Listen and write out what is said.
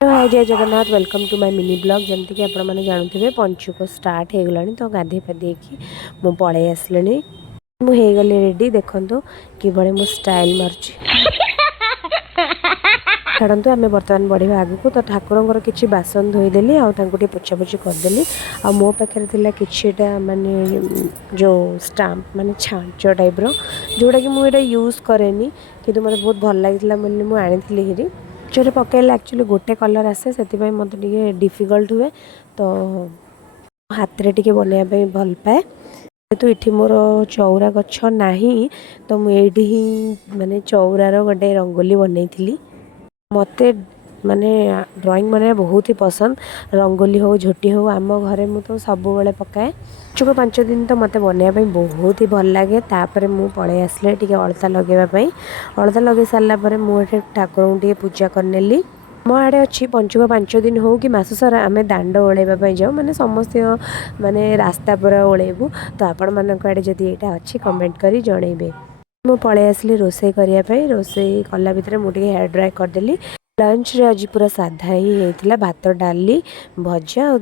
हाय जय Jagannath welcome to my mini blog जमती कि आपण मैंने जानते पंचुक स्टार्ट हो गला तो गाधे पाधे मु पलि आसली मुझे रेडी देखो कि मु स्टाइल मार्च छाड़ू आम बर्तमान बढ़िया आगू तो ठाकुर किसी बासन धोईदेली आगे पोछापोछि करदेली आ मो पाखे कि माने जो स्टाम्प माने छाँच टाइप जोटा कि मुझे यूज कैनि कि मतलब बहुत भल लगी मुझे चोरे पकड़े एक्चुअली गोटे कलर आसे से मत डिफिकल्ट हुए तो हाथ रे टिके बनवाई भल पाए तो ये मोर चौरा गछ ना तो मुझे ही माने चौरार गोटे रंगोली बनई मते माने ड्राइंग बनाया बहुत ही पसंद रंगोली हो झोटी हो आम घरे मु तो सब बेले पकाए चुक 5 दिन तो मते बनवाई बहुत ही भल लगे तापर मु पड़े आसले टिके अलता लगेवाई अलता लगे सारापर मुझे ठाकुर टे पूजा करनेली मो आड़े अच्छी पंचुक 5 दिन हो कि मास सारा आम दांड ओल्वाई जाऊँ माने समस्त माने रास्ता पूरा ओल्बू तो आपण मानक आड़े जदि यहाँ अच्छी कमेंट करी जनइबे मु पलि आसली रोसे करने रोसे कला भितर मुझे हेयर ड्राई करदेली लंच रे आज पूरा साधा ही होता भात डाली भजा और